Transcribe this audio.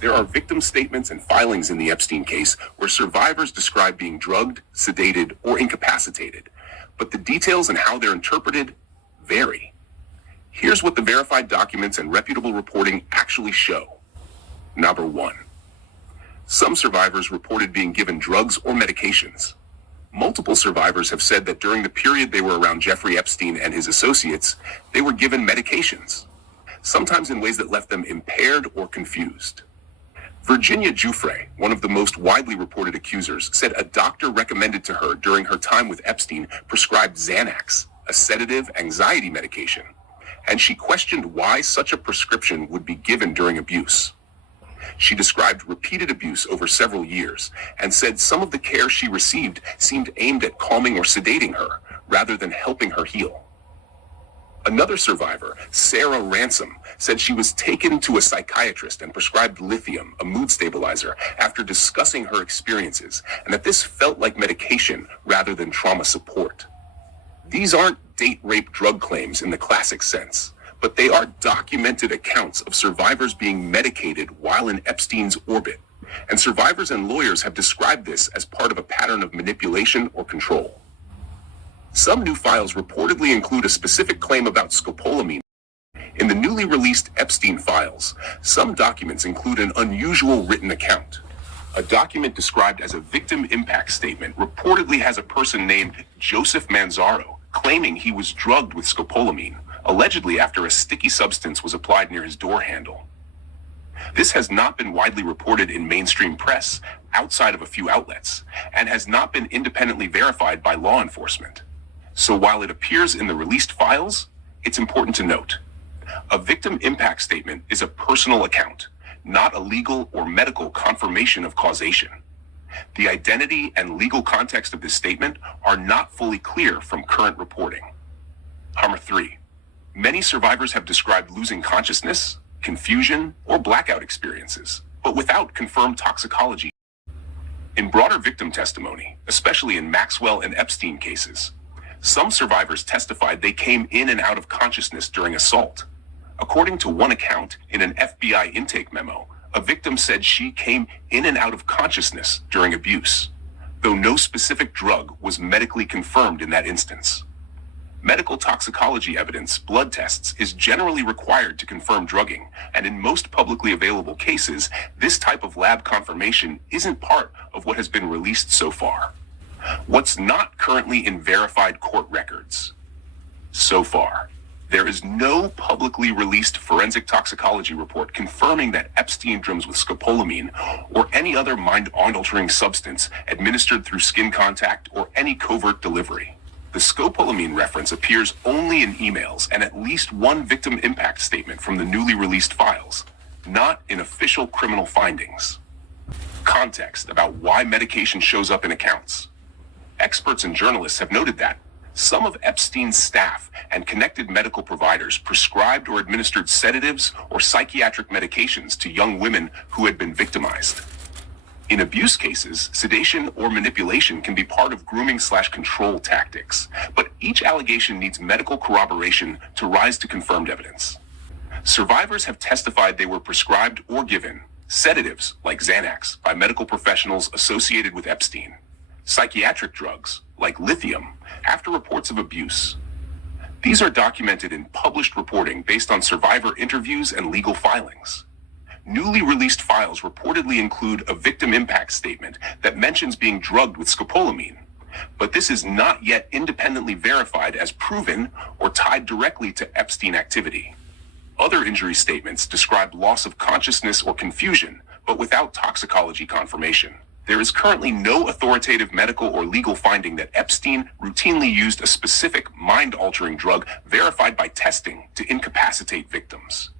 There are victim statements and filings in the Epstein case where survivors describe being drugged, sedated, or incapacitated, but the details and how they're interpreted vary. Here's what the verified documents and reputable reporting actually show. Number 1. Some survivors reported being given drugs or medications. Multiple survivors have said that during the period they were around Jeffrey Epstein and his associates, they were given medications, sometimes in ways that left them impaired or confused. Virginia Giuffre, one of the most widely reported accusers, said a doctor recommended to her during her time with Epstein prescribed Xanax, a sedative anxiety medication, and she questioned why such a prescription would be given during abuse. She described repeated abuse over several years and said some of the care she received seemed aimed at calming or sedating her rather than helping her heal. Another survivor, Sarah Ransom, said she was taken to a psychiatrist and prescribed lithium, a mood stabilizer, after discussing her experiences, and that this felt like medication rather than trauma support. These aren't date rape drug claims in the classic sense, but they are documented accounts of survivors being medicated while in Epstein's orbit, and survivors and lawyers have described this as part of a pattern of manipulation or control. Some new files reportedly include a specific claim about scopolamine. In the newly released Epstein files, some documents include an unusual written account. A document described as a victim impact statement reportedly has a person named Joseph Manzaro claiming he was drugged with scopolamine, allegedly after a sticky substance was applied near his door handle. This has not been widely reported in mainstream press outside of a few outlets, and has not been independently verified by law enforcement. So while it appears in the released files, it's important to note, a victim impact statement is a personal account, not a legal or medical confirmation of causation. The identity and legal context of this statement are not fully clear from current reporting. Number 3. Many survivors have described losing consciousness, confusion, or blackout experiences, but without confirmed toxicology. In broader victim testimony, especially in Maxwell and Epstein cases, some survivors testified they came in and out of consciousness during assault. According to one account in an FBI intake memo, a victim said she came in and out of consciousness during abuse, though no specific drug was medically confirmed in that instance. Medical toxicology evidence, blood tests, is generally required to confirm drugging, and in most publicly available cases, this type of lab confirmation isn't part of what has been released so far. What's not currently in verified court records? So far, there is no publicly released forensic toxicology report confirming that Epstein drugs with scopolamine or any other mind-altering substance administered through skin contact or any covert delivery. The scopolamine reference appears only in emails and at least one victim impact statement from the newly released files, not in official criminal findings. Context about why medication shows up in accounts. Experts and journalists have noted that some of Epstein's staff and connected medical providers prescribed or administered sedatives or psychiatric medications to young women who had been victimized. In abuse cases, sedation or manipulation can be part of grooming/control tactics, but each allegation needs medical corroboration to rise to confirmed evidence. Survivors have testified they were prescribed or given sedatives like Xanax by medical professionals associated with Epstein, psychiatric drugs like lithium after reports of abuse. These are documented in published reporting based on survivor interviews and legal filings. Newly released files reportedly include a victim impact statement that mentions being drugged with scopolamine, but this is not yet independently verified as proven or tied directly to Epstein activity. Other injury statements describe loss of consciousness or confusion, but without toxicology confirmation. There is currently no authoritative medical or legal finding that Epstein routinely used a specific mind-altering drug verified by testing to incapacitate victims.